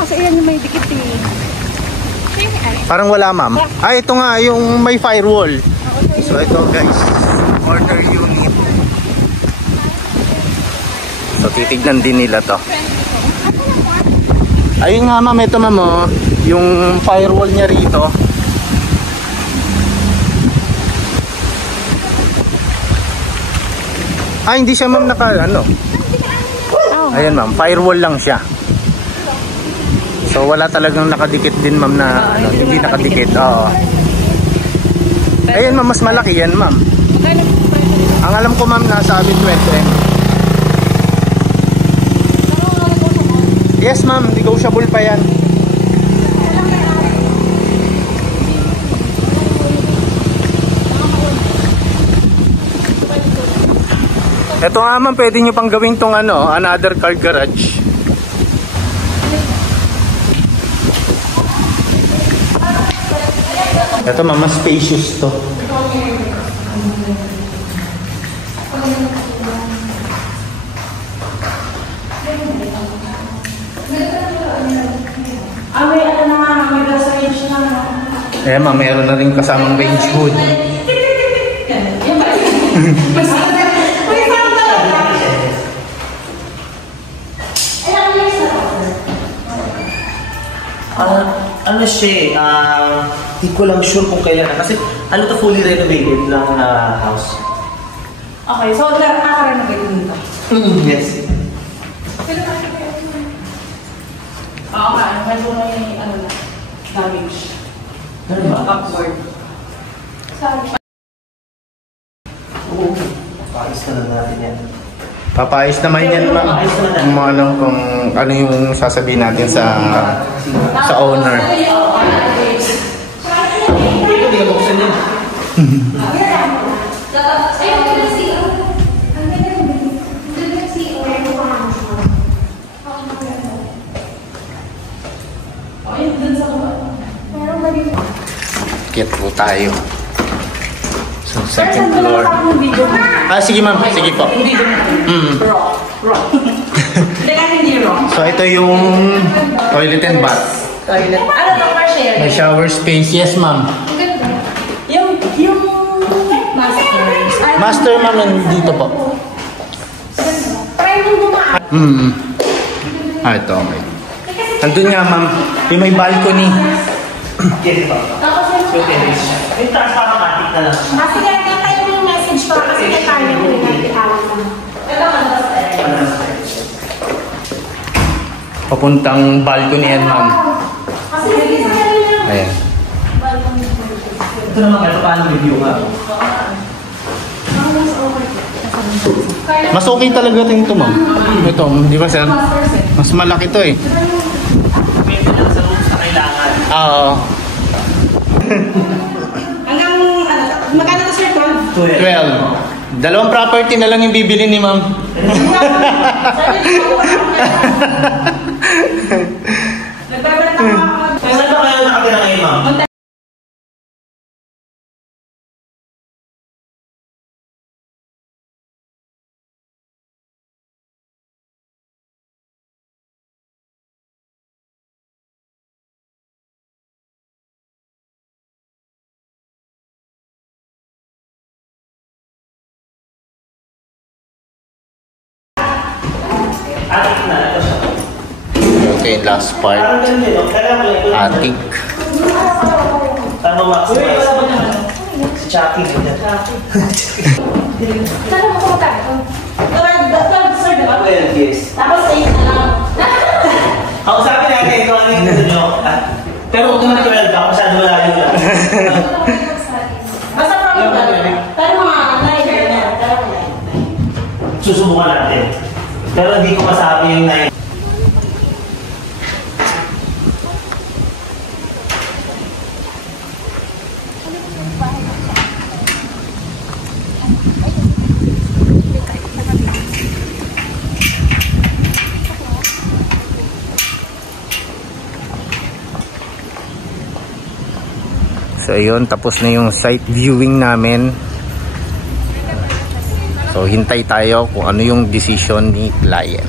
Kasi yan yung may dikit eh. Parang wala, ma'am. Ah, ito nga, yung may firewall. So ito guys, corner unit. So titignan din nila to. Ayun nga ma'am, ito ma'am oh, yung firewall niya rito. Ah, hindi siya ma'am naka ano. Ayan ma'am, firewall lang siya. So wala talagang nakadikit din ma'am na ano, hindi nakadikit. Oo. Ayun ma'am, mas malaki yan ma'am. Ang alam ko ma'am, nasa 20. Yes ma'am, negotiable pa yan. Ito nga ma'am, pwede nyo pang gawing tong ano, another car garage. Ito ma'am, mas spacious to. May ano naman, may gas range naman. Eh ma'am, meron na rin kasamang range hood. Ano siya, hindi ko lang sure kung kailan na. Kasi ano to, fully renovated lang na house. Okay, so nakaka-renovate dito? Yes. Oo nga, may puno yung ano na, damage. Ano ba? Upward. Sorry. Oo. Paayos na lang natin yan. Papayos naman yan ma'am. Kung ano yung sasabihin natin sa owner. Kit po tayo. So, second floor. Ah, sige ma'am. Sige po. So, ito yung toilet and bath. Toilet. Ano to for share? May shower space. Yes, ma'am. Yung master. Master, ma'am, dito po. Try mo bumaan. Ah, ito. Okay. Andun nga, ma'am. Yung may balcony. Yes, pa. So, tennis. Yung taas pa makatik na lang. Kasi kaya tayo yung message ko kasi kaya tayo yung nagkakalang na. Ito ka Papuntang balcony yan, ma'am. kasi yung Ayan. Ito naman, ito paano review ka? Mas okay talaga ito, ma'am. Ito, di ba, sir? Mas malaki to eh. Pwede na sa rooms na kailangan. Oo. hanggang, magkano to sir? 12. 12. Dalawang property na lang yung bibili ni ma'am. Nagbabalik ako. Saan ba kayo nakatira ngayon, ma'am? Atik na, ito siya. Okay, last part. Parang ganun din, no? Kailangan mo lang ito. Attic. Tama, maximize. Si Chucky, ganyan. Saan mo po tayo? Sir, di ba? 12, yes. Tapos 8 na lang. Kausapin natin kung ano yung gusto nyo. Pero huwag naman 12, ako masyado malayo lang. Basta from pero mga 9 na. Susubukan natin. Pero hindi ko masabi yung 9. So ayun, tapos na yung site viewing namin. So hintay tayo kung ano yung decision ni client.